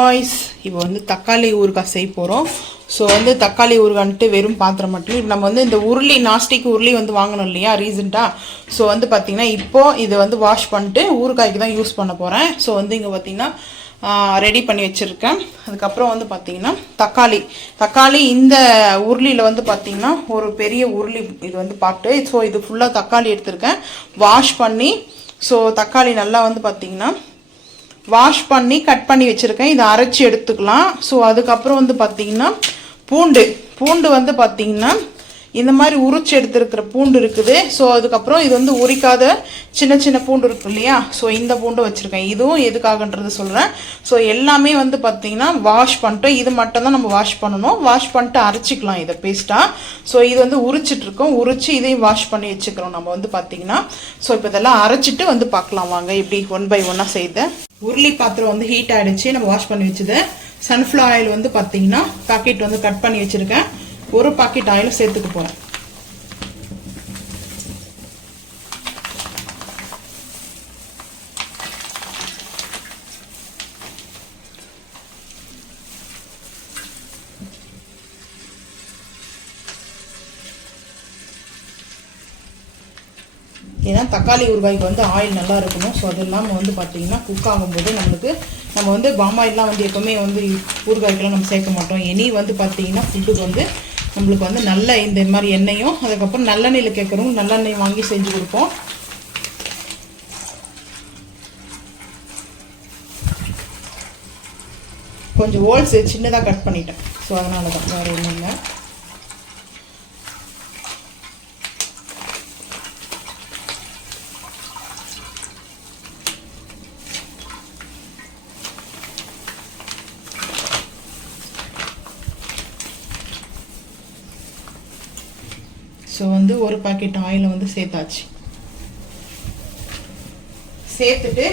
Boys இப்போ வந்து தக்காளி ஊறுகாய் செய்ய போகிறோம் ஸோ வந்து தக்காளி ஊறுகான்ட்டு வெறும் பாத்திரம் மட்டும் இப்போ நம்ம வந்து இந்த உருளி நாஸ்டிக் உருளி வந்து வாங்கணும் இல்லையா ரீசெண்டாக ஸோ வந்து பார்த்திங்கன்னா இப்போது இதை வந்து வாஷ் பண்ணிட்டு ஊறுகாய்க்கு தான் யூஸ் பண்ண போகிறேன் ஸோ வந்து இங்கே பார்த்தீங்கன்னா ரெடி பண்ணி வச்சுருக்கேன். அதுக்கப்புறம் வந்து பார்த்தீங்கன்னா தக்காளி. தக்காளி இந்த உருளியில் வந்து பார்த்தீங்கன்னா ஒரு பெரிய உருளி இது வந்து பாட்டு. ஸோ இது ஃபுல்லாக தக்காளி எடுத்திருக்கேன். வாஷ் பண்ணி ஸோ தக்காளி நல்லா வந்து பார்த்தீங்கன்னா வாஷ் பண்ணி கட் பண்ணி வச்சுருக்கேன். இதை அரைச்சி எடுத்துக்கலாம். ஸோ அதுக்கப்புறம் வந்து பார்த்திங்கன்னா பூண்டு. பூண்டு வந்து பார்த்திங்கன்னா இந்த மாதிரி உரிச்சு எடுத்துருக்கிற பூண்டு இருக்குது. ஸோ அதுக்கப்புறம் இது வந்து உரிக்காத சின்ன சின்ன பூண்டு இருக்கு இல்லையா? ஸோ இந்த பூண்டு வச்சுருக்கேன். இதுவும் எதுக்காகன்றது சொல்கிறேன் ஸோ எல்லாமே வந்து பார்த்தீங்கன்னா வாஷ் பண்ணிட்டு இது மட்டும் தான் நம்ம வாஷ் பண்ணணும். வாஷ் பண்ணிட்டு அரைச்சிக்கலாம் இதை பேஸ்ட்டாக ஸோ இது வந்து உரிச்சிட்ருக்கோம் உரிச்சு இதையும் வாஷ் பண்ணி வச்சுக்கிறோம் நம்ம வந்து பார்த்தீங்கன்னா ஸோ இப்போ இதெல்லாம் அரைச்சிட்டு வந்து பார்க்கலாம் வாங்க. இப்படி ஒன் பை ஒன்னாக செய்து. உருளி பாத்திரம் வந்து ஹீட் ஆகிடுச்சு நம்ம வாஷ் பண்ணி வச்சது. சன்ஃப்ளவர் ஆயில் வந்து பார்த்தீங்கன்னா பாக்கெட் வந்து கட் பண்ணி வச்சுருக்கேன். ஒரு பாக்கெட் ஆயிலும் சேர்த்துக்க போகிறேன் ஏன்னா தக்காளி ஊறுகாய்க்கு வந்து ஆயில் நல்லா இருக்கணும். ஸோ அது இல்லாமல் வந்து பார்த்தீங்கன்னா குக் ஆகும்போது நம்மளுக்கு நம்ம வந்து பாமாயிலாம் வந்து எப்போவுமே வந்து ஊறுகாய்க்கெல்லாம் நம்ம சேர்க்க மாட்டோம். எனி வந்து பார்த்தீங்கன்னா ஃபுட்டுக்கு வந்து நம்மளுக்கு வந்து நல்ல இந்த மாதிரி எண்ணெயும் அதுக்கப்புறம் நல்லெண்ணெயில் கேட்குறோம் நல்லெண்ணெய் வாங்கி செஞ்சு கொடுப்போம். கொஞ்சம் ஹோல்ஸ் சின்னதாக கட் பண்ணிட்டேன். ஸோ அதனால தான் வேறு ஒன்றும் இல்லை ஸோ வந்து ஒரு பாக்கெட் ஆயிலை வந்து சேர்த்தாச்சு. சேர்த்துட்டு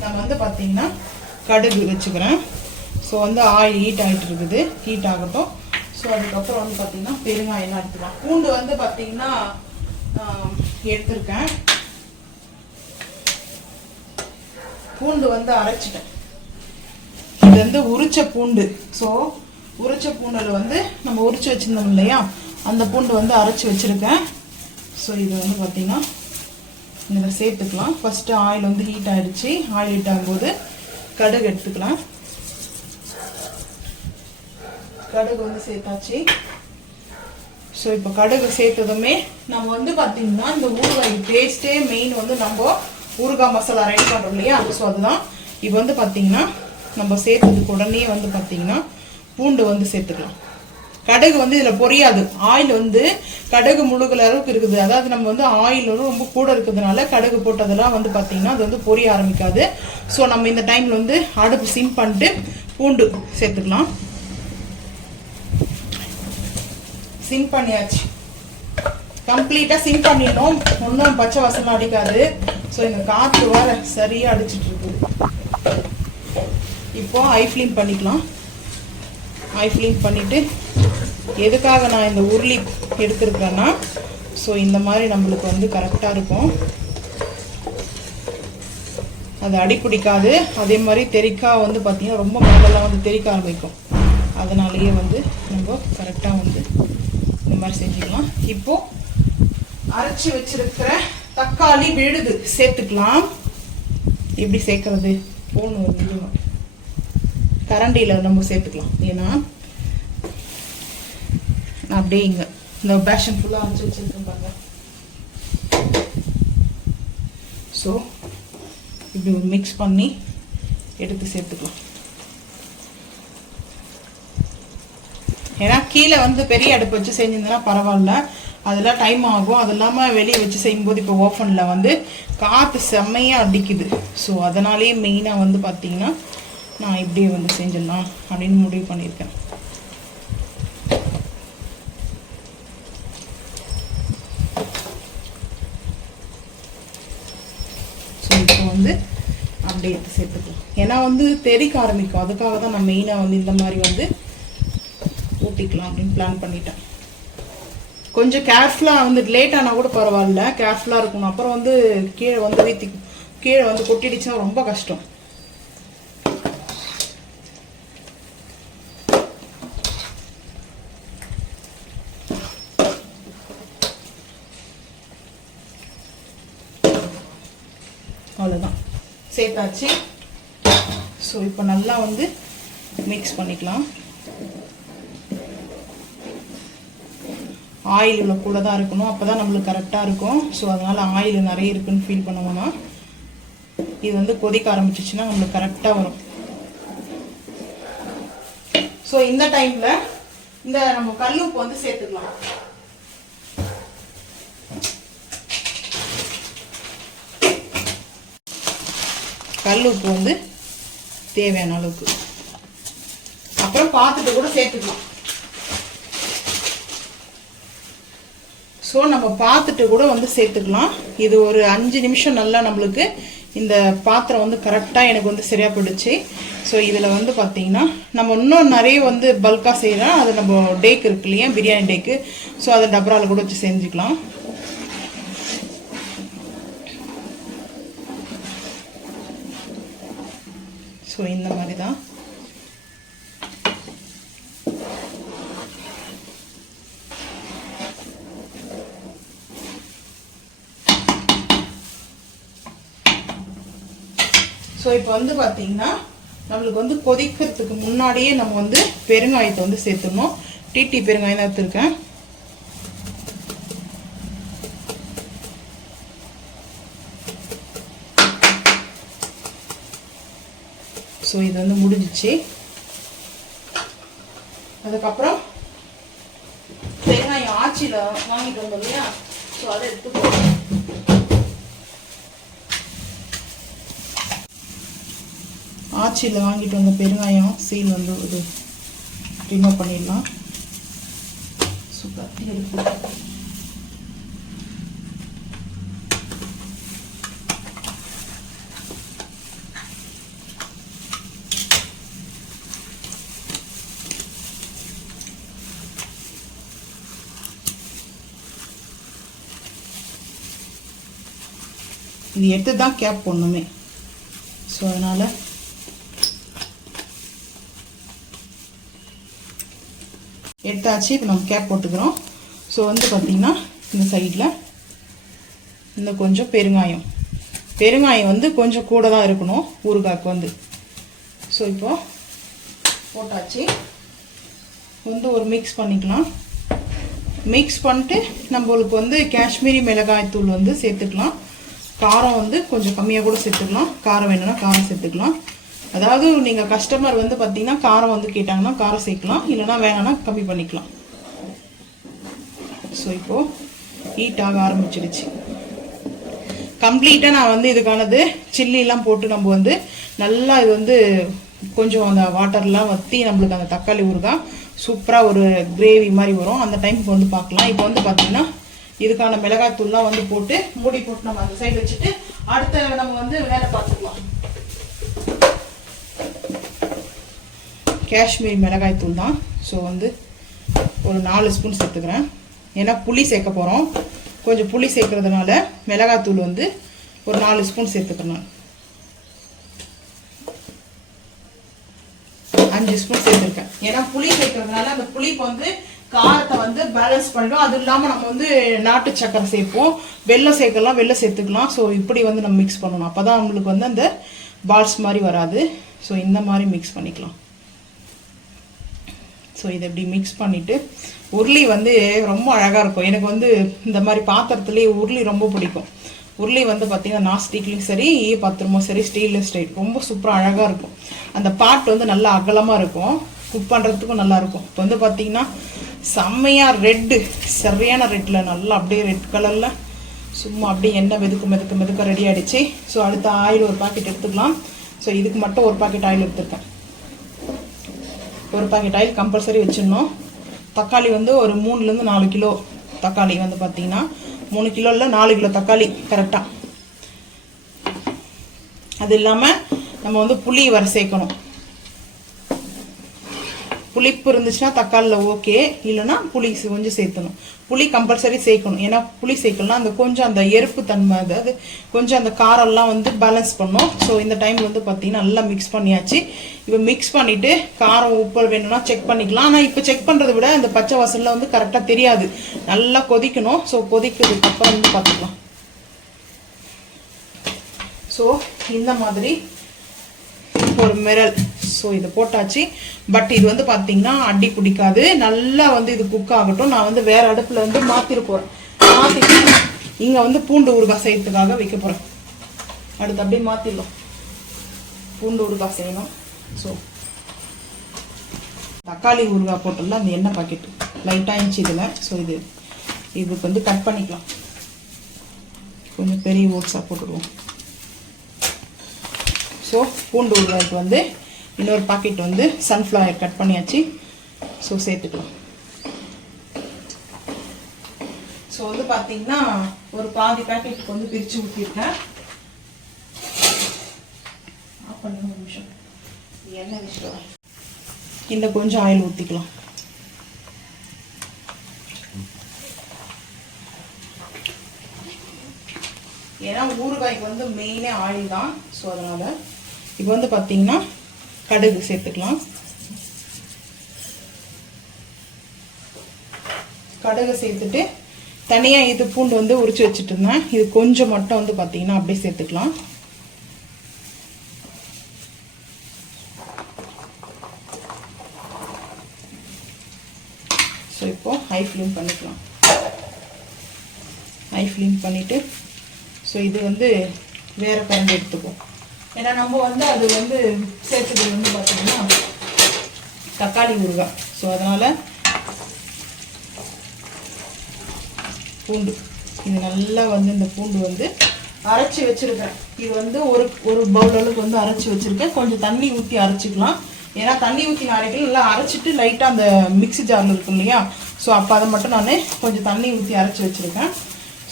நம்ம வந்து பார்த்தீங்கன்னா கடுகு வச்சுக்கிறேன். ஸோ வந்து ஆயில் ஹீட் ஆகிட்டு இருக்குது. ஹீட் ஆகட்டும். ஸோ அதுக்கப்புறம் வந்து பார்த்தீங்கன்னா பெருங்காயெல்லாம் எடுத்துக்கலாம். பூண்டு வந்து பார்த்தீங்கன்னா எடுத்திருக்கேன். பூண்டு வந்து அரைச்சிட்டேன். இது வந்து உரிச்ச பூண்டு. ஸோ உரிச்ச பூண்டில் வந்து நம்ம உரிச்சு வச்சிருந்தோம் இல்லையா? அந்த பூண்டு வந்து அரைச்சி வச்சுருக்கேன். ஸோ இது வந்து பார்த்திங்கன்னா இதில் சேர்த்துக்கலாம். ஃபஸ்ட்டு ஆயில் வந்து ஹீட் ஆயிடுச்சு. ஆயில் ஹீட் ஆகும்போது கடுகு எடுத்துக்கலாம். கடுகு வந்து சேர்த்தாச்சு. ஸோ இப்போ கடுகு சேர்த்ததுமே நம்ம வந்து பார்த்திங்கன்னா இந்த ஊறுகாய் டேஸ்ட்டே மெயின் வந்து நம்ம ஊறுகாய் மசாலா ரெடி பண்ணுறோம் இல்லையா? ஸோ அதுதான். இப்போ வந்து பார்த்திங்கன்னா நம்ம சேர்த்ததுக்கு உடனே வந்து பார்த்திங்கன்னா பூண்டு வந்து சேர்த்துக்கலாம். கடுகு வந்து இதில் பொரியாது. ஆயில் வந்து கடுகு முழுகிற அளவுக்கு இருக்குது. அதாவது நம்ம வந்து ஆயில் வந்து ரொம்ப கூட இருக்கிறதுனால கடுகு போட்டதெல்லாம் வந்து பார்த்திங்கன்னா அது வந்து பொரிய ஆரம்பிக்காது. ஸோ நம்ம இந்த டைமில் வந்து அடுப்பு சிம் பண்ணிட்டு பூண்டு சேர்த்துக்கலாம். சிம் பண்ணியாச்சு. கம்ப்ளீட்டாக சிம் பண்ணிடணும். ஒன்றும் பச்சை வசனம் அடிக்காது. ஸோ இந்த காற்று வர சரியாக அடிச்சிட்டு இருக்கு இப்போ ஐ ஃபிலிம் பண்ணிக்கலாம். ஐ ஃபிலிம் பண்ணிவிட்டு எதுக்காக நான் இந்த உருளி எடுத்திருக்கிறேன்னா ஸோ இந்த மாதிரி நம்மளுக்கு வந்து கரெக்டாக இருக்கும். அது அடிப்பிடிக்காது. அதே மாதிரி தெறிக்கா வந்து பார்த்திங்கன்னா ரொம்ப மேலெல்லாம் வந்து தெறிக்க ஆரம்பிக்கும் அதனாலேயே வந்து நம்ம கரெக்டாக வந்து இந்த மாதிரி செஞ்சுக்கலாம். இப்போது அரைச்சி வச்சிருக்கிற தக்காளி விழுது சேர்த்துக்கலாம். எப்படி சேர்க்கறது? போகணும் கரண்டியில் நம்ம சேர்த்துக்கலாம். ஏன்னா நான் அப்படியே இங்கே. இந்த பேஷன் ஃபுல்லாக அரைச்சி வச்சுருக்கேன் பாருங்க. ஸோ இப்படி ஒரு மிக்ஸ் பண்ணி எடுத்து சேர்த்துக்கலாம். ஏன்னா கீழே வந்து பெரிய அடுப்பு வச்சு செஞ்சிருந்தேன்னா பரவாயில்ல. அதெல்லாம் டைம் ஆகும். அது இல்லாமல் வெளியே வச்சு செய்யும்போது இப்போ ஓஃபனில் வந்து காற்று செம்மையாக அடிக்குது. ஸோ அதனாலேயே மெயினாக வந்து பார்த்தீங்கன்னா நான் இப்படியே வந்து செஞ்சிடலாம் அப்படின்னு முடிவு பண்ணியிருக்கேன் ஸோ இப்போ வந்து அப்படியே எடுத்து சேர்த்துக்கலாம். ஏன்னா வந்து தெறிக்க ஆரம்பிக்கும். அதுக்காக தான் நான் மெயினாக வந்து இந்த மாதிரி வந்து ஊட்டிக்கலாம் அப்படின்னு பிளான் பண்ணிட்டேன். கொஞ்சம் கேர்ஃபுல்லாக வந்து லேட் ஆனால் கூட பரவாயில்ல. கேர்ஃபுல்லாக இருக்கணும். அப்புறம் வந்து கீழே வந்து வீத்தி கீழே வந்து கொட்டிடுச்சுன்னா ரொம்ப கஷ்டம் அவ்வளோதான் சேர்த்தாச்சு. ஸோ இப்போ நல்லா வந்து மிக்ஸ் பண்ணிக்கலாம். ஆயில் இவ்வளோ கூட தான் இருக்கணும். அப்போ தான் நம்மளுக்கு கரெக்டாக இருக்கும். ஸோ அதனால் ஆயில் நிறைய இருக்குன்னு ஃபீல் பண்ணுவோம்னா இது வந்து கொதிக்க ஆரம்பிச்சிச்சுன்னா நம்மளுக்கு கரெக்டாக வரும். ஸோ இந்த டைமில் இந்த நம்ம கல்லுப்பு வந்து சேர்த்துக்கலாம். கல் உப்பு வந்து தேவையான அளவுக்கு. அப்புறம் பார்த்துட்டு கூட சேர்த்துக்கலாம். ஸோ நம்ம பார்த்துட்டு கூட வந்து சேர்த்துக்கலாம். இது ஒரு அஞ்சு நிமிஷம் நல்லா நம்மளுக்கு இந்த பாத்திரம் வந்து கரெக்டாக எனக்கு வந்து சரியாக போயிடுச்சு. ஸோ இதில் வந்து பார்த்தீங்கன்னா நம்ம இன்னும் நிறைய வந்து பல்காக செய்கிறோம் அது நம்ம டேக் இருக்கு இல்லையா? பிரியாணி டேக்கு ஸோ அதை டபரால் கூட வச்சு செஞ்சுக்கலாம். ஸோ இந்த மாதிரி தான் ஸோ இப்போ வந்து பார்த்தீங்கன்னா நம்மளுக்கு வந்து கொதிக்கிறதுக்கு முன்னாடியே நம்ம வந்து பெருங்காயத்தை வந்து சேர்த்துடணும். டிடி பெருங்காயம் தான் எடுத்துருக்கேன் ஸோ இது முடிஞ்சிச்சு. அதுக்கப்புறம் பெருங்காயம் ஆச்சியில் வாங்கிட்டு வந்தோம் இல்லையா? ஸோ அதை எடுத்துக்கோ ஆச்சியில் வாங்கிட்டு வந்த பெருங்காயம் சீல் வந்து இது ரிமூவ் பண்ணிடலாம். சூப்பர் எடுத்து இது எடுத்து தான் கேப் போடணுமே. ஸோ அதனால் எடுத்தாச்சு. இப்போ நம்ம கேப் போட்டுக்கிறோம். ஸோ வந்து பார்த்திங்கன்னா இந்த சைடில் இந்த கொஞ்சம் பெருங்காயம். பெருங்காயம் வந்து கொஞ்சம் கூட தான் இருக்கணும் ஊறுகாய்க்கு வந்து. ஸோ இப்போ போட்டாச்சு. வந்து ஒரு மிக்ஸ் பண்ணிக்கலாம். மிக்ஸ் பண்ணிட்டு நம்மளுக்கு வந்து காஷ்மீரி மிளகாய் தூள் வந்து சேர்த்துக்கலாம். காரம் வந்து கொஞ்சம் கம்மியாக கூட சேர்த்துக்கலாம். காரம் வேணும்னா காரம் சேர்த்துக்கலாம். அதாவது நீங்கள் கஸ்டமர் வந்து பார்த்தீங்கன்னா காரம் வந்து கேட்டாங்கன்னா காரம் சேர்க்கலாம். இல்லைனா வேணாம்னா கம்மி பண்ணிக்கலாம். ஸோ இப்போது ஹீட் ஆக ஆரம்பிச்சிடுச்சு கம்ப்ளீட்டாக நான் வந்து இதுக்கானது சில்லிலாம் போட்டு நம்ம வந்து நல்லா இது வந்து கொஞ்சம் அந்த வாட்டர்லாம் வற்றி நம்மளுக்கு அந்த தக்காளி ஊறுகாய் சூப்பராக ஒரு கிரேவி மாதிரி வரும். அந்த டைமுக்கு வந்து பார்க்கலாம். இப்போ வந்து பார்த்தீங்கன்னா இதுக்கான மிளகாய் தூள்லாம் வந்து போட்டு மூடி போட்டு நம்ம அந்த சைடு வச்சுட்டு அடுத்த நம்ம வந்து வேலை பார்த்துக்கலாம். காஷ்மீர் மிளகாய் தூள் தான். ஸோ வந்து ஒரு நாலு ஸ்பூன் சேர்த்துக்கிறேன். ஏன்னா புளி சேர்க்க போகிறோம் கொஞ்சம் புளி சேர்க்கறதுனால மிளகாத்தூள் வந்து ஒரு நாலு ஸ்பூன் சேர்த்துக்கணும். அஞ்சு ஸ்பூன் சேர்த்துருக்கேன். ஏன்னா புளி சேர்க்கறதுனால அந்த புளிப்பு வந்து காரத்தை வந்து பேலன்ஸ் பண்ணிடும் அது இல்லாமல் நம்ம வந்து நாட்டு சக்கரை சேர்ப்போம். வெள்ளம் சேர்க்கலாம் வெள்ளை சேர்த்துக்கலாம். ஸோ இப்படி வந்து நம்ம மிக்ஸ் பண்ணணும். அப்போ தான் நம்மளுக்கு வந்து அந்த பால்ஸ் மாதிரி வராது. ஸோ இந்த மாதிரி மிக்ஸ் பண்ணிக்கலாம். ஸோ இதை இப்படி மிக்ஸ் பண்ணிவிட்டு உருளி வந்து ரொம்ப அழகாக இருக்கும். எனக்கு வந்து இந்த மாதிரி பாத்திரத்துலேயே உருளி ரொம்ப பிடிக்கும். உருளி வந்து பார்த்திங்கன்னா நாஸ்டிக்லேயும் சரி பாத்திரமும் சரி ஸ்டீல்லையும் ஸ்டைல் ரொம்ப சூப்பராக அழகாக இருக்கும். அந்த பாட் வந்து நல்லா அகலமாக இருக்கும். குக் பண்ணுறதுக்கும் நல்லாயிருக்கும் இப்போ வந்து பார்த்திங்கன்னா செம்மையாக ரெட்டு சரியான ரெட்டில் நல்லா அப்படியே ரெட் கலரில் சும்மா அப்படியே எண்ணெய் மெதுக்கு மெதுக்கு மெதுக்க ரெடி ஆகிடுச்சு ஸோ அடுத்த ஆயில் ஒரு பாக்கெட் எடுத்துக்கலாம். ஸோ இதுக்கு மட்டும் ஒரு பாக்கெட் ஆயில் எடுத்துருக்கேன். ஒரு பாக்கெட் ஆயில் கம்பல்சரி வச்சிடணும். தக்காளி வந்து ஒரு மூணுலேருந்து நாலு கிலோ தக்காளி வந்து பார்த்தீங்கன்னா மூணு கிலோவில் நாலு கிலோ தக்காளி கரெக்டாக அது இல்லாமல் நம்ம வந்து புளி வர சேர்க்கணும். புளிப்பு இருந்துச்சுன்னா தக்காளியில் ஓகே இல்லைன்னா புளி கொஞ்சம் சேர்த்தணும் புளி கம்பல்சரி சேர்க்கணும். ஏன்னா புளி சேர்க்கணும்னா அந்த கொஞ்சம் அந்த எருப்பு தன்மை அதாவது கொஞ்சம் அந்த காரம்லாம் வந்து பேலன்ஸ் பண்ணும். ஸோ இந்த டைம் வந்து பார்த்தீங்கன்னா நல்லா மிக்ஸ் பண்ணியாச்சு. இப்போ மிக்ஸ் பண்ணிவிட்டு காரம் உப்பு வேணும்னா செக் பண்ணிக்கலாம். ஆனால் இப்போ செக் பண்ணுறதை விட இந்த பச்சை வாசலில் வந்து கரெக்டாக தெரியாது. நல்லா கொதிக்கணும். ஸோ கொதிக்கிறதுக்கு அப்புறம் வந்து பார்த்துக்கலாம் ஸோ இந்த மாதிரி ஒரு மிரல். ஸோ இது போட்டாச்சு. பட் இது வந்து பார்த்தீங்கன்னா அடி பிடிக்காது. நல்லா வந்து இது குக் ஆகட்டும். நான் வந்து வேற அடுப்பில் வந்து மாற்றிட போகிறேன் மாற்றிட்டு இங்கே வந்து பூண்டு ஊறுகாய் செய்யறதுக்காக வைக்க போகிறேன் அடுத்து அப்படியே மாற்றிடலாம் பூண்டு ஊறுகாய் செய்யணும். ஸோ தக்காளி ஊறுகாய் போட்டோம்ல அந்த எண்ணெய் பாக்கெட்டு லைட்டாக இருந்துச்சு இதில். ஸோ இது இதுக்கு வந்து கட் பண்ணிக்கலாம். கொஞ்சம் பெரிய ஓட்ஸாக போட்டுடுவோம். ஸோ பூண்டு ஊறுகாய்க்கு வந்து இன்னொரு பாக்கெட் வந்து சன்ஃப்ளவர் கட் பண்ணியாச்சு. ஸோ சேர்த்துக்கலாம். ஸோ வந்து பார்த்தீங்கன்னா ஒரு பாதி பேக்கெட்டுக்கு வந்து பிரித்து ஊற்றிருக்கேன் ஆஃப் நிமிஷம். எண்ணெய் வச்சுட்டு வரேன் இந்த கொஞ்சம் ஆயில் ஊற்றிக்கலாம் ஏன்னா ஊறுகாய்க்கு வந்து மெயினே ஆயில் தான். ஸோ அதனால் இப்போ வந்து பார்த்தீங்கன்னா கடுகு சேர்த்துக்கலாம். கடுகு சேர்த்துட்டு தனியாக இது பூண்டு வந்து உரிச்சு வச்சுட்டு இருந்தேன் இது கொஞ்சம் மட்டும் வந்து பார்த்தீங்கன்னா அப்படியே சேர்த்துக்கலாம். ஸோ இப்போ ஹை ஃப்ளேம் பண்ணிக்கலாம். ஹை ஃப்ளேம் பண்ணிவிட்டு ஸோ இது வந்து வேறு கரண்டு எடுத்துப்போம் ஏன்னா நம்ம வந்து அது வந்து சேர்த்துக்கிறது வந்து பார்த்தீங்கன்னா தக்காளி ஊறுகாய். ஸோ அதனால் பூண்டு. இது நல்லா வந்து இந்த பூண்டு வந்து அரைச்சி வச்சுருக்கேன். இது வந்து ஒரு ஒரு பவுல் அளவுக்கு வந்து அரைச்சி வச்சுருக்கேன். கொஞ்சம் தண்ணி ஊற்றி அரைச்சிக்கலாம். ஏன்னா தண்ணி ஊற்றி நாளைக்கு நல்லா அரைச்சிட்டு லைட்டாக அந்த மிக்ஸி ஜாரில் இருக்கும் இல்லையா? ஸோ அப்போ அதை மட்டும் நான் கொஞ்சம் தண்ணி ஊற்றி அரைச்சி வச்சுருக்கேன்.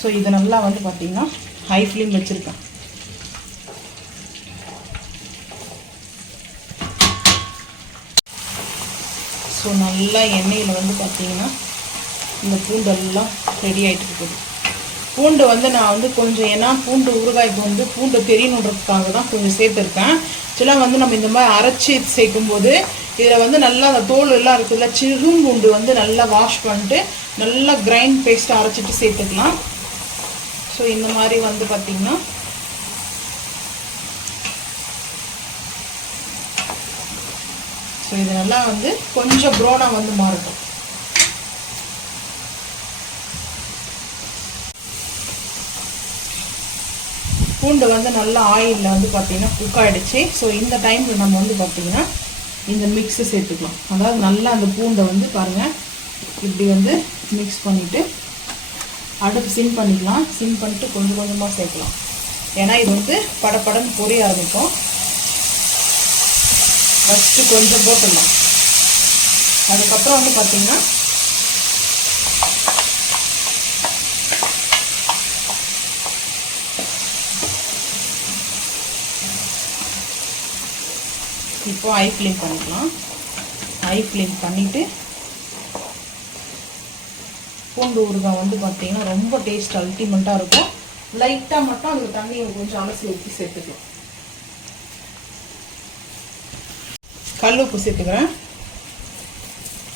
ஸோ இதை நல்லா வந்து பார்த்திங்கன்னா ஹை ஃப்ளேம் வச்சுருக்கேன் ஸோ நல்லா எண்ணெயில் வந்து பார்த்தீங்கன்னா இந்த பூண்டெல்லாம் ரெடி ஆகிட்டு இருக்குது. பூண்டு வந்து நான் வந்து கொஞ்சம் ஏன்னா பூண்டு ஊறுகாய்க்கு வந்து பூண்டு தெரியணுன்றதுக்காக தான் கொஞ்சம் சேர்த்துருக்கேன். ஆக்சுவலாக வந்து நம்ம இந்த மாதிரி அரைச்சி சேர்க்கும் போது இதில் வந்து நல்லா அந்த தோல் எல்லாம் இருக்குதுல்ல சிறும் பூண்டு வந்து நல்லா வாஷ் பண்ணிட்டு நல்லா கிரைண்ட் பேஸ்ட்டு அரைச்சிட்டு சேர்த்துக்கலாம். ஸோ இந்த மாதிரி வந்து பார்த்திங்கன்னா ஸோ இது நல்லா வந்து கொஞ்சம் ப்ரௌனாக வந்து மாறட்டும். பூண்டு வந்து நல்லா ஆயிலில் வந்து பார்த்தீங்கன்னா குக் ஆகிடுச்சு ஸோ இந்த டைமில் நம்ம வந்து பார்த்தீங்கன்னா இந்த மிக்ஸு சேர்த்துக்கலாம். அதாவது நல்லா அந்த பூண்டை வந்து பாருங்கள் இப்படி வந்து மிக்ஸ் பண்ணிவிட்டு அடுப்பு சிம் பண்ணிக்கலாம். சிம் பண்ணிட்டு கொஞ்சம் கொஞ்சமாக சேர்க்கலாம். ஏன்னா இது வந்து படப்படன்னு பொரிய ஆரம்பிக்கும். ஃபஸ்ட்டு கொஞ்சம் போட்டுடலாம். அதுக்கப்புறம் வந்து பார்த்திங்கன்னா இப்போ ஐ ஃப்ளேம் பண்ணிக்கலாம். ஐ ஃப்ளேம் பண்ணிவிட்டு பூண்டு ஊறுகாய் வந்து பார்த்தீங்கன்னா ரொம்ப டேஸ்ட் அல்டிமெண்ட்டாக இருக்கும். லைட்டாக மட்டும் அதுக்கு தண்ணியை கொஞ்சம் அலசி ஊற்றி சேர்த்துக்கலாம். கல் உப்பு சேர்த்துக்கிறேன்.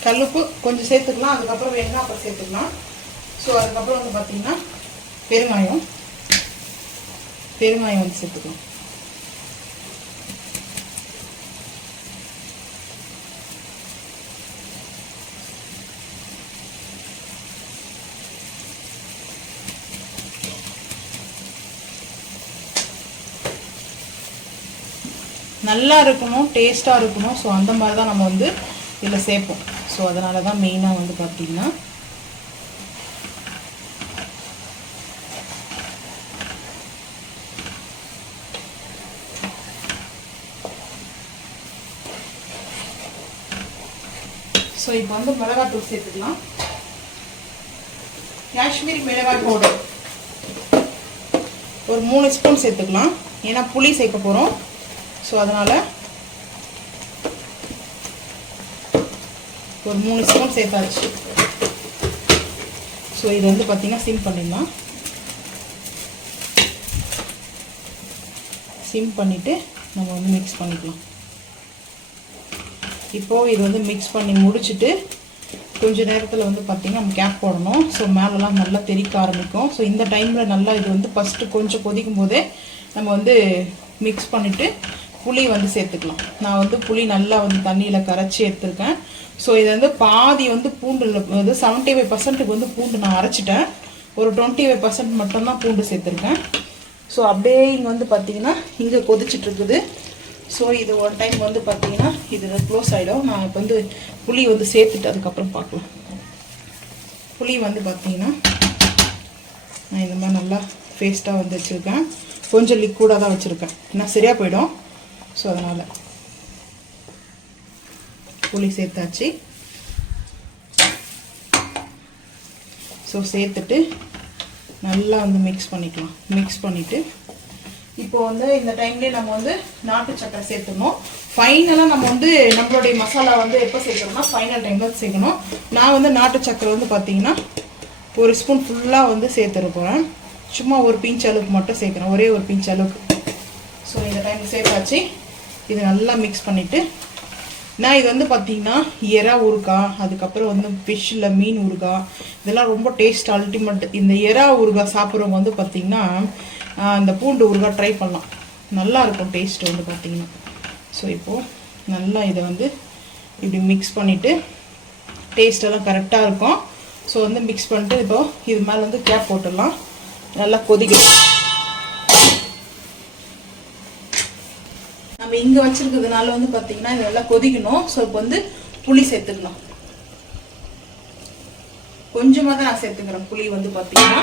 கல் உப்பு கொஞ்சம் சேர்த்துக்கலாம் அதுக்கப்புறம் வேணும்னா அப்புறம் சேர்த்துக்கலாம். ஸோ அதுக்கப்புறம் வந்து பார்த்தீங்கன்னா பெருங்காயம். பெருங்காயம் வந்து சேர்த்துக்கலாம். நல்லா இருக்கணும் டேஸ்ட்டாக இருக்கணும். ஸோ அந்த மாதிரி தான் நம்ம வந்து இதில் சேர்ப்போம். ஸோ அதனால தான் மெயினாக வந்து பார்த்திங்கன்னா ஸோ இப்போ வந்து மிளகாத்தூள் சேர்த்துக்கலாம். காஷ்மீரி மிளகாய் பவுடர் ஒரு மூணு ஸ்பூன் சேர்த்துக்கலாம். ஏன்னா புளி சேர்க்க போகிறோம் ஸோ அதனால் ஒரு மூணு ஸ்பூன் சேர்த்தாச்சு ஸோ இது வந்து பார்த்திங்கன்னா சிம் பண்ணிடலாம். சிம் பண்ணிவிட்டு நம்ம வந்து மிக்ஸ் பண்ணிக்கலாம். இப்போது இது வந்து மிக்ஸ் பண்ணி முடிச்சுட்டு கொஞ்ச நேரத்தில் வந்து பார்த்திங்கன்னா நம்ம கேப் போடணும். ஸோ மேலெலாம் நல்லா தெறிக்க ஆரம்பிக்கும். ஸோ இந்த டைமில் நல்லா இது வந்து ஃபஸ்ட்டு கொஞ்சம் கொதிக்கும் போதே நம்ம வந்து மிக்ஸ் பண்ணிவிட்டு புளி வந்து சேர்த்துக்கலாம். நான் வந்து புளி நல்லா வந்து தண்ணியில் கரைச்சி எடுத்திருக்கேன். ஸோ இது வந்து பாதி வந்து பூண்டு வந்து செவன்ட்டி ஃபைவ் பர்சன்ட்டுக்கு வந்து பூண்டு நான் அரைச்சிட்டேன். ஒரு டுவெண்ட்டி ஃபைவ் பர்சன்ட் மட்டும்தான் பூண்டு சேர்த்துருக்கேன். ஸோ அப்படியே இங்கே வந்து பார்த்தீங்கன்னா இங்கே கொதிச்சிட்ருக்குது. ஸோ இது ஒன் டைம் வந்து பார்த்தீங்கன்னா இது க்ளோஸ் ஆகிடும் நான் இப்போ வந்து புளி வந்து சேர்த்துட்டு அதுக்கப்புறம் பார்க்கலாம் புளி வந்து பார்த்தீங்கன்னா நான் இந்த மாதிரி நல்லா பேஸ்ட்டாக வந்து வச்சுருக்கேன். கொஞ்சம் லிக்விடாக தான் வச்சுருக்கேன். ஏன்னா சரியாக போயிடும். ஸோ அதனால் புளி சேர்த்தாச்சு. ஸோ சேர்த்துட்டு நல்லா வந்து மிக்ஸ் பண்ணிக்கலாம். மிக்ஸ் பண்ணிவிட்டு இப்போ வந்து இந்த டைம்லேயே நம்ம வந்து நாட்டு சக்கரை சேர்த்துக்கணும் ஃபைனலாக நம்ம வந்து நம்மளுடைய மசாலா வந்து எப்போ சேர்க்கணும்னா ஃபைனல் டைமில் சேர்க்கணும். நான் வந்து நாட்டு சக்கரை வந்து பார்த்தீங்கன்னா ஒரு ஸ்பூன் ஃபுல்லாக வந்து சேர்த்துட சும்மா ஒரு பிஞ்ச் அளவுக்கு மட்டும் சேர்க்குறேன். ஒரே ஒரு பிஞ்ச் அளவுக்கு. ஸோ இந்த டைம் சேர்த்தாச்சு. இது நல்லா மிக்ஸ் பண்ணிவிட்டு நான் இது வந்து பார்த்தீங்கன்னா எறா ஊறுகாய் அதுக்கப்புறம் வந்து ஃபிஷ்ஷில் மீன் ஊறுகாய் இதெல்லாம் ரொம்ப டேஸ்ட் அல்டிமேட் இந்த எறா ஊறுகாய் சாப்பிட்றவங்க வந்து பார்த்தீங்கன்னா இந்த பூண்டு ஊறுகாய் ட்ரை பண்ணலாம். நல்லாயிருக்கும் டேஸ்ட் வந்து பார்த்தீங்கன்னா ஸோ இப்போது நல்லா இதை வந்து இப்படி மிக்ஸ் பண்ணிவிட்டு டேஸ்ட்டெல்லாம் கரெக்டாக இருக்கும். ஸோ வந்து மிக்ஸ் பண்ணிட்டு இப்போது இது மேலே வந்து கேப் போட்டுடலாம். நல்லா கொதிக்கணும் நம்ம இங்கே வச்சுருக்கிறதுனால வந்து பார்த்தீங்கன்னா இது நல்லா கொதிக்கணும். ஸோ இப்போ வந்து புளி சேர்த்துக்கலாம். கொஞ்சமாக தான் நான் சேர்த்துக்கிறேன் புளி வந்து பார்த்தீங்கன்னா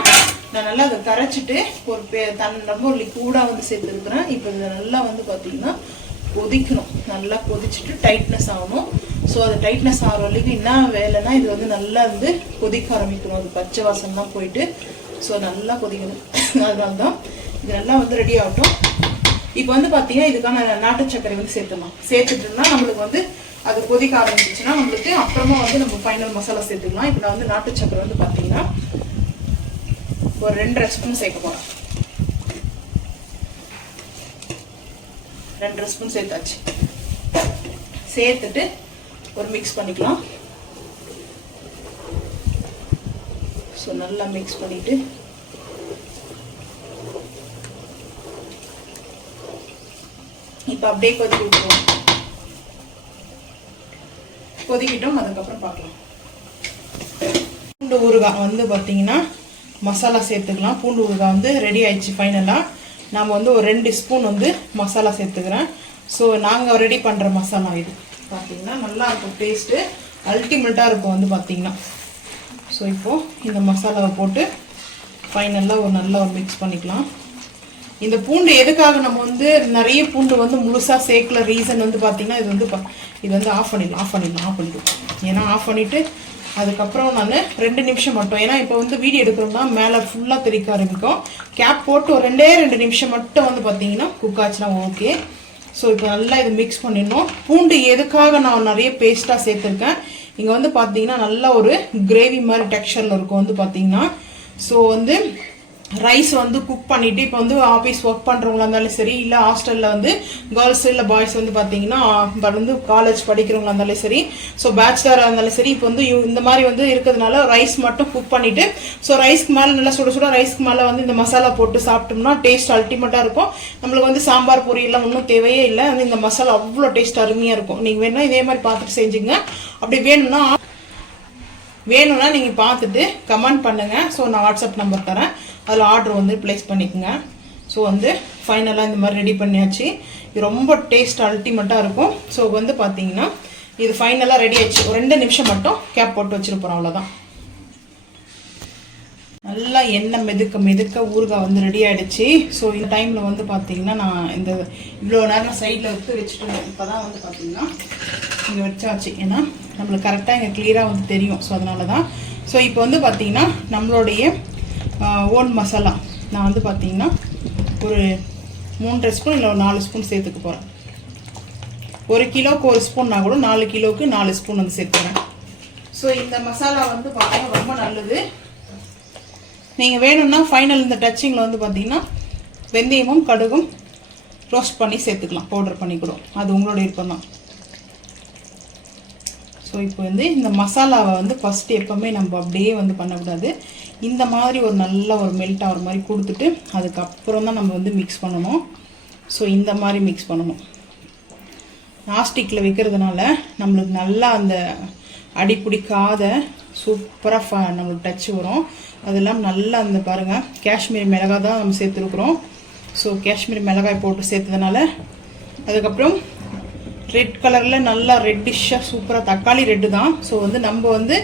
நான் நல்லா அதை கரைச்சிட்டு ஒரு பே தன் ரொம்ப ஒரு லிக்விடாக வந்து சேர்த்துருக்குறேன். இப்போ இதை நல்லா வந்து பார்த்தீங்கன்னா கொதிக்கணும். நல்லா கொதிச்சுட்டு டைட்னஸ் ஆகணும். ஸோ அது டைட்னஸ் ஆகிற வரைக்கும் என்ன வேலைன்னா இது வந்து நல்லா வந்து கொதிக்க ஆரம்பிக்கணும். அது பச்சை வாசம்லாம் போயிட்டு. ஸோ நல்லா கொதிக்கணும். அதனால தான் இது நல்லா வந்து ரெடி ஆகட்டும். இப்போ வந்து பார்த்தீங்கன்னா இதுக்கான நாட்டு சர்க்கரை வந்து சேர்த்துக்கலாம் சேர்த்துட்டோம்னா நம்மளுக்கு வந்து அது கொதிக்க ஆரம்பிச்சுன்னா நம்மளுக்கு அப்புறமா வந்து நம்ம ஃபைனல் மசாலா சேர்த்துக்கலாம். இப்போ நான் வந்து நாட்டு சர்க்கரை வந்து பார்த்தீங்கன்னா ஒரு ரெண்டரை ஸ்பூன் சேர்க்க போகிறேன் ரெண்டரை ஸ்பூன் சேர்த்தாச்சு. சேர்த்துட்டு ஒரு மிக்ஸ் பண்ணிக்கலாம். ஸோ நல்லா மிக்ஸ் பண்ணிவிட்டு இப்போ அப்படியே கொதிக்க விட்டுருவோம். கொதிக்கிட்டோம் அதுக்கப்புறம் பார்க்கலாம். பூண்டு ஊறுகாய் வந்து பார்த்தீங்கன்னா மசாலா சேர்த்துக்கலாம். பூண்டு ஊறுகாய் வந்து ரெடி ஆயிடுச்சு ஃபைனலாக நாம் வந்து ஒரு ரெண்டு ஸ்பூன் வந்து மசாலா சேர்த்துக்கிறேன். ஸோ நாங்கள் ரெடி பண்ணுற மசாலா இது. பார்த்தீங்கன்னா நல்லா இருக்கும் டேஸ்ட்டு அல்டிமேட்டாக இருக்கும் வந்து பார்த்தீங்கன்னா ஸோ இப்போது இந்த மசாலாவை போட்டு ஃபைனலாக ஒரு நல்லா ஒரு மிக்ஸ் பண்ணிக்கலாம். இந்த பூண்டு எதுக்காக நம்ம வந்து நிறைய பூண்டு வந்து முழுசாக சேர்க்கல? ரீசன் வந்து பார்த்தீங்கன்னா இது வந்து ப- இது வந்து ஆஃப் பண்ணிடலாம் ஆஃப் பண்ணிடலாம் ஆஃப் பண்ணிடுவோம் ஏன்னா ஆஃப் பண்ணிவிட்டு அதுக்கப்புறம் நான் ரெண்டு நிமிஷம் மட்டும். ஏன்னா இப்போ வந்து வீடியோ எடுக்கிறோம்னா மேலே ஃபுல்லாக தெறிக்க ஆரம்பிக்கும். கேப் போட்டு ஒரு ரெண்டே ரெண்டு நிமிஷம் மட்டும் வந்து பார்த்தீங்கன்னா குக் ஆச்சுன்னா ஓகே ஸோ இப்போ நல்லா இது மிக்ஸ் பண்ணிடணும். பூண்டு எதுக்காக நான் நிறைய பேஸ்ட்டாக சேர்த்துருக்கேன்? இங்கே வந்து பார்த்தீங்கன்னா நல்ல ஒரு கிரேவி மாதிரி டெக்ஸ்டரில் இருக்கும் வந்து பார்த்தீங்கன்னா ஸோ வந்து ரைஸ் வந்து குக் பண்ணிட்டு இப்போ வந்து ஆஃபீஸ் ஒர்க் பண்ணுறவங்களா இருந்தாலும் சரி இல்லை ஹாஸ்டலில் வந்து கேர்ள்ஸ் இல்லை பாய்ஸ் வந்து பார்த்தீங்கன்னா இப்போ வந்து காலேஜ் படிக்கிறவங்களா இருந்தாலும் சரி ஸோ பேச்சுலராக இருந்தாலும் சரி இப்போ வந்து இந்த மாதிரி வந்து இருக்கிறதுனால ரைஸ் மட்டும் குக் பண்ணிவிட்டு ஸோ ரைஸ்க்கு மேலே நல்லா சுட சுட ரைஸ்க்கு மேலே வந்து இந்த மசாலா போட்டு சாப்பிட்டோம்னா டேஸ்ட் அல்டிமேட்டாக இருக்கும். நம்மளுக்கு வந்து சாம்பார் பொரியெல்லாம் ஒன்றும் தேவையே இல்லை வந்து இந்த மசாலா அவ்வளோ டேஸ்ட் அருமையாக இருக்கும். நீங்கள் வேணால் இதே மாதிரி பார்த்துட்டு செஞ்சுங்க அப்படி வேணும்னா வேணும்னா நீங்கள் பார்த்துட்டு கமெண்ட் பண்ணுங்கள் ஸோ நான் வாட்ஸ்அப் நம்பர் தரேன். அதில் ஆர்டர் வந்து ப்ளேஸ் பண்ணிக்கோங்க. ஸோ வந்து ஃபைனலாக இந்த மாதிரி ரெடி பண்ணியாச்சு. இது ரொம்ப டேஸ்ட் அல்டிமேட்டாக இருக்கும். ஸோ வந்து பார்த்தீங்கன்னா இது ஃபைனலாக ரெடி ஆச்சு ஒரு ரெண்டு நிமிஷம் மட்டும் கேப் போட்டு வச்சுருப்போம் அவ்வளோதான் நல்லா எண்ணெய் மெதுக்க மெதுக்க ஊறுகாய் வந்து ரெடி ஆகிடுச்சு ஸோ இந்த டைமில் வந்து பார்த்தீங்கன்னா நான் இந்த இவ்வளோ நேரம் சைடில் எடுத்து வச்சுட்டு இப்போ தான் வந்து பார்த்தீங்கன்னா இங்கே வச்சாச்சு. ஏன்னா நம்மளுக்கு கரெக்டாக இங்கே கிளியராக வந்து தெரியும். ஸோ அதனால தான் ஸோ இப்போ வந்து பார்த்தீங்கன்னா நம்மளுடைய ஓன் மசாலா. நான் வந்து பார்த்தீங்கன்னா ஒரு மூன்றரை ஸ்பூன் இல்லை ஒரு நாலு ஸ்பூன் சேர்த்துக்க போகிறேன் ஒரு கிலோவுக்கு ஒரு ஸ்பூன்னா கூட நாலு கிலோவுக்கு நாலு ஸ்பூன் வந்து சேர்த்துக்கிறேன். ஸோ இந்த மசாலா வந்து பார்த்தீங்கன்னா ரொம்ப நல்லது. நீங்கள் வேணும்னா ஃபைனல் இந்த டச்சிங்கில் வந்து பார்த்தீங்கன்னா வெந்தயமும் கடுகும் ரோஸ்ட் பண்ணி சேர்த்துக்கலாம். பவுடர் பண்ணி கூட. அது உங்களோட விருப்பம் தான். ஸோ இப்போ வந்து இந்த மசாலாவை வந்து ஃபஸ்ட்டு எப்போவுமே நம்ம அப்படியே வந்து பண்ணக்கூடாது. இந்த மாதிரி ஒரு நல்ல ஒரு மெல்ட் ஆகிற மாதிரி கொடுத்துட்டு அதுக்கப்புறம் தான் நம்ம வந்து மிக்ஸ் பண்ணணும். ஸோ இந்த மாதிரி மிக்ஸ் பண்ணணும். நாஸ்டிக்கில் வைக்கிறதுனால நம்மளுக்கு நல்லா அந்த அடிப்பிடிக்காத சூப்பராக ஃப நம்மளுக்கு டச் வரும். அதெல்லாம் நல்லா அந்த பாருங்கள் காஷ்மீர் மிளகாய் தான் நம்ம சேர்த்துருக்குறோம். ஸோ காஷ்மீர் மிளகாய் போட்டு சேர்த்ததுனால அதுக்கப்புறம் ரெட் கலரில் நல்லா ரெட்டிஷாக சூப்பராக தக்காளி ரெட்டு தான். ஸோ வந்து நம்ம வந்து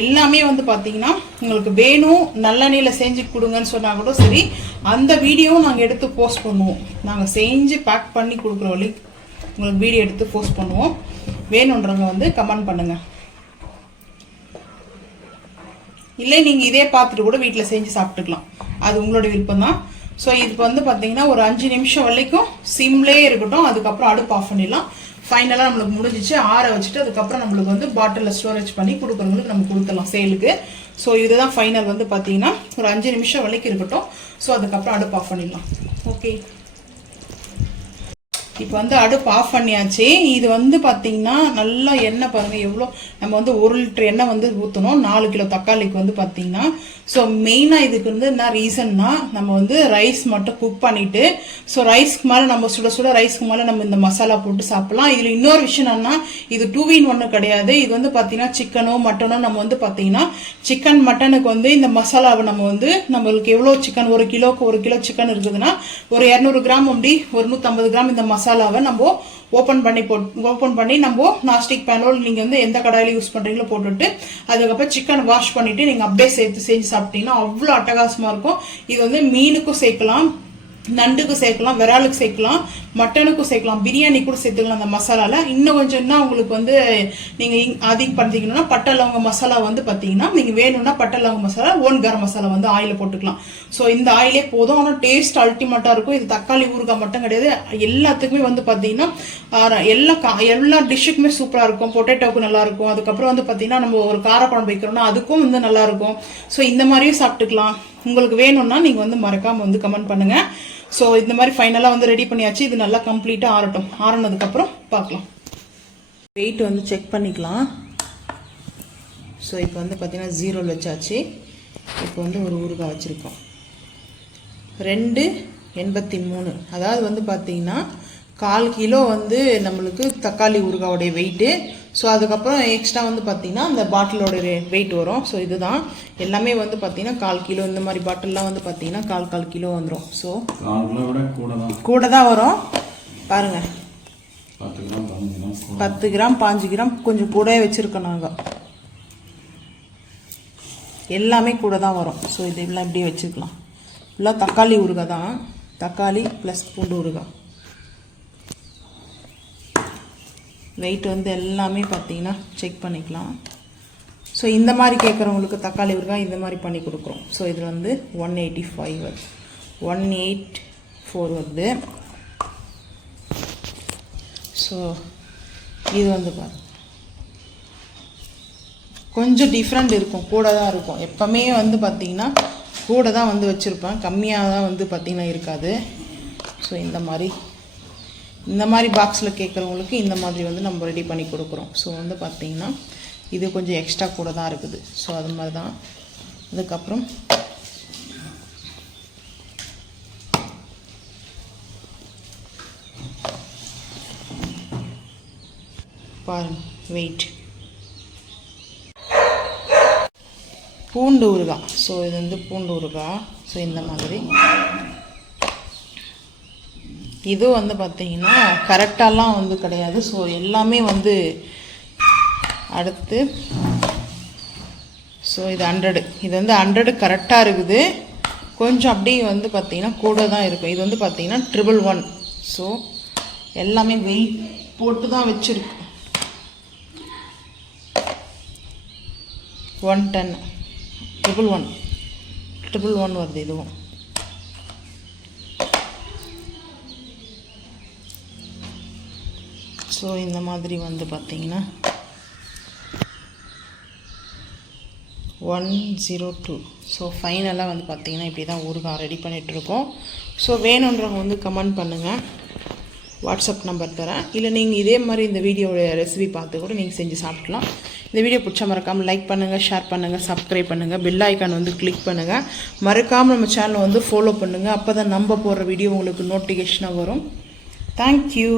எல்லாமே வந்து பார்த்தீங்கன்னா உங்களுக்கு வேணும் நல்லெண்ணெயில் செஞ்சு கொடுங்கன்னு சொன்னால் கூட சரி அந்த வீடியோவும் நாங்கள் எடுத்து போஸ்ட் பண்ணுவோம். நாங்கள் செஞ்சு பேக் பண்ணி கொடுக்குற வழி உங்களுக்கு வீடியோ எடுத்து போஸ்ட் பண்ணுவோம். வேணுன்றவங்க வந்து கமெண்ட் பண்ணுங்கள் இல்லை நீங்கள் இதே பார்த்துட்டு கூட வீட்டில் செஞ்சு சாப்பிட்டுக்கலாம். அது உங்களோட விருப்பம் தான் ஸோ இது வந்து பார்த்தீங்கன்னா ஒரு அஞ்சு நிமிஷம் வரைக்கும் சிம்லேயே இருக்கட்டும் அதுக்கப்புறம் அடுப்பு ஆஃப் பண்ணிடலாம். ஃபைனலாக நம்மளுக்கு முடிஞ்சிச்சு. ஆற வச்சுட்டு அதுக்கப்புறம் நம்மளுக்கு வந்து பாட்டிலில் ஸ்டோரேஜ் பண்ணி கொடுக்குறவங்களுக்கு நம்ம கொடுத்துடலாம் சேலுக்கு ஸோ இதுதான் ஃபைனல் வந்து பார்த்தீங்கன்னா ஒரு அஞ்சு நிமிஷம் வரைக்கும் இருக்கட்டும். ஸோ அதுக்கப்புறம் அடுப்பு ஆஃப் பண்ணிடலாம். ஓகே இப்போ வந்து அடுப்பு ஆஃப் பண்ணியாச்சு. இது வந்து பார்த்தீங்கன்னா நல்லா எண்ணெய் பாருங்கள் எவ்வளோ நம்ம வந்து ஒரு லிட்டர் எண்ணெய் வந்து ஊற்றணும் நாலு கிலோ தக்காளிக்கு வந்து பார்த்தீங்கன்னா ஸோ மெயினாக இதுக்கு வந்து என்ன ரீசன்னா நம்ம வந்து ரைஸ் மட்டும் குக் பண்ணிவிட்டு ஸோ ரைஸ்க்கு மேலே நம்ம சுட சுட ரைஸ்க்கு மேலே நம்ம இந்த மசாலா போட்டு சாப்பிட்லாம். இதில் இன்னொரு விஷயம் என்னன்னா இது டூ இன் ஒன்று கிடையாது. இது வந்து பார்த்தீங்கன்னா சிக்கனோ மட்டனோ நம்ம வந்து பார்த்தீங்கன்னா சிக்கன் மட்டனுக்கு வந்து இந்த மசாலாவை நம்ம வந்து நம்மளுக்கு எவ்வளோ சிக்கன் ஒரு கிலோக்கு ஒரு கிலோ சிக்கன் இருக்குதுன்னா ஒரு இரநூறு கிராம் அப்படி ஒரு நூற்றம்பது கிராம் இந்த மசாலாவை நம்ம ஓப்பன் பண்ணி போட் ஓப்பன் பண்ணி நம்ம நாஸ்டிக் பேனோ நீங்கள் வந்து எந்த கடாயில் யூஸ் பண்ணுறீங்களோ போட்டுட்டு அதுக்கப்புறம் சிக்கன் வாஷ் பண்ணிவிட்டு நீங்கள் அப்படியே சேர்த்து செஞ்சு சாப்பிட்டீங்கன்னா அவ்வளோ அட்டகாசமாக இருக்கும். இது வந்து மீனுக்கும் சேர்க்கலாம் நண்டுக்கும் சேர்க்கலாம் விராலுக்கு சேர்க்கலாம் மட்டனுக்கும் சேர்க்கலாம் பிரியாணி கூட சேர்த்துக்கலாம் அந்த மசாலாவில் இன்னும் கொஞ்சம்னா உங்களுக்கு வந்து நீங்கள் அதிகப்படுத்திக்கணும்னா பட்டை லவங்க மசாலா வந்து பார்த்தீங்கன்னா நீங்கள் வேணும்னா பட்டை லவங்க மசாலா ஓன் கரம் மசாலா வந்து ஆயிலில் போட்டுக்கலாம். ஸோ இந்த ஆயிலே போதும். ஆனால் டேஸ்ட் அல்டிமேட்டாக இருக்கும். இது தக்காளி ஊறுகாய் மட்டும் கிடையாது. எல்லாத்துக்குமே வந்து பார்த்தீங்கன்னா எல்லா கா எல்லா டிஷ்ஷுக்குமே சூப்பராக இருக்கும். பொட்டேட்டோவுக்கு நல்லாயிருக்கும் அதுக்கப்புறம் வந்து பார்த்தீங்கன்னா நம்ம ஒரு காரக்குழம்பு வைக்கிறோம்னா அதுக்கும் வந்து நல்லாயிருக்கும் ஸோ இந்த மாதிரியும் சாப்பிட்டுக்கலாம். உங்களுக்கு வேணும்னா நீங்கள் வந்து மறக்காமல் வந்து கமெண்ட் பண்ணுங்கள் ஸோ இந்த மாதிரி ஃபைனலாக வந்து ரெடி பண்ணியாச்சு. இது நல்லா கம்ப்ளீட்டாக ஆறட்டும். ஆறினதுக்கப்புறம் பார்க்கலாம். வெயிட் வந்து செக் பண்ணிக்கலாம். ஸோ இப்போ வந்து பார்த்திங்கன்னா ஜீரோவில் வச்சாச்சு. இப்போ வந்து ஒரு ஊறுகாய் வச்சுருக்கோம். ரெண்டு எண்பத்தி மூணு. அதாவது வந்து பார்த்தீங்கன்னா கால் கிலோ வந்து நம்மளுக்கு தக்காளி ஊறுகாவுடைய வெயிட்டு ஸோ அதுக்கப்புறம் எக்ஸ்ட்ரா வந்து பார்த்தீங்கன்னா அந்த பாட்டிலோட வெயிட் வரும். ஸோ இதுதான். எல்லாமே வந்து பார்த்தீங்கன்னா கால் கிலோ இந்த மாதிரி பாட்டில்லாம் வந்து பார்த்தீங்கன்னா கால் கால் கிலோ வந்துடும் ஸோ கூட தான் கூட வரும். பாருங்கள் பத்து கிராம் கூட. பாஞ்சு கிராம் கொஞ்சம் கூடவே வச்சுருக்கோம் நாங்கள் எல்லாமே கூட தான் வரும். ஸோ இது எல்லாம் இப்படியே வச்சுக்கலாம் ஃபுல்லாக தக்காளி ஊறுகாய் தான் தக்காளி ப்ளஸ் பூண்டு ஊறுகாய். வெயிட் வந்து எல்லாமே பார்த்தீங்கன்னா செக் பண்ணிக்கலாம். ஸோ இந்த மாதிரி கேட்குறவங்களுக்கு தக்காளி ஊறுகாய் இந்த மாதிரி பண்ணி கொடுக்குறோம். ஸோ இதில் வந்து ஒன் எயிட்டி ஃபைவ் வருது. ஒன் எயிட் ஃபோர் வருது. ஸோ இது வந்து பாருங்க. கொஞ்சம் டிஃப்ரெண்ட் இருக்கும். கூட தான் இருக்கும். எப்போவுமே வந்து பார்த்திங்கன்னா கூட தான் வந்து வச்சுருப்பேன். கம்மியாக தான் வந்து பார்த்திங்கன்னா இருக்காது. ஸோ இந்த மாதிரி இந்த மாதிரி பாக்ஸில் கேட்குறவங்களுக்கு இந்த மாதிரி வந்து நம்ம ரெடி பண்ணி கொடுக்குறோம். ஸோ வந்து பார்த்திங்கன்னா இது கொஞ்சம் எக்ஸ்ட்ரா கூட தான் இருக்குது. ஸோ அது மாதிரி தான். அதுக்கப்புறம் பாருங்க வெயிட் பூண்டு ஊறுகாய். ஸோ இது வந்து பூண்டு ஊறுகாய். ஸோ இந்த மாதிரி. இது வந்து பார்த்தீங்கன்னா கரெக்டாலாம் வந்து கிடையாது. ஸோ எல்லாமே வந்து அடுத்து ஸோ இது ஹண்ட்ரடு இது வந்து ஹண்ட்ரடு கரெக்டாக இருக்குது. கொஞ்சம் அப்படியே வந்து பார்த்தீங்கன்னா கூட தான் இருக்கும். இது வந்து பார்த்தீங்கன்னா ட்ரிபிள் ஒன் ஸோ எல்லாமே வெயிட் போட்டு தான் வச்சுருக்கு. One ten triple one triple one வருது இதுவும். ஸோ இந்த மாதிரி வந்து பார்த்திங்கன்னா ஒன் ஜீரோ டூ ஸோ ஃபைனலாக வந்து பார்த்திங்கன்னா இப்படி தான் ஊறுகாய் ரெடி பண்ணிகிட்ருக்கோம் ஸோ வேணுன்றவங்க வந்து கமெண்ட் பண்ணுங்கள் வாட்ஸ்அப் நம்பர் தரேன். இல்லை நீங்கள் இதே மாதிரி இந்த வீடியோவோட ரெசிபி பார்த்து கூட நீங்கள் செஞ்சு சாப்பிட்லாம். இந்த வீடியோ பிடிச்ச மறக்காமல் லைக் பண்ணுங்கள் ஷேர் பண்ணுங்கள் சப்ஸ்கிரைப் பண்ணுங்கள் பெல் ஐக்கான் வந்து கிளிக் பண்ணுங்கள் மறக்காமல் நம்ம சேனலை வந்து ஃபாலோ பண்ணுங்கள் அப்போ தான் நம்ம போடுற வீடியோ உங்களுக்கு நோட்டிஃபிகேஷனாக வரும். தேங்க்யூ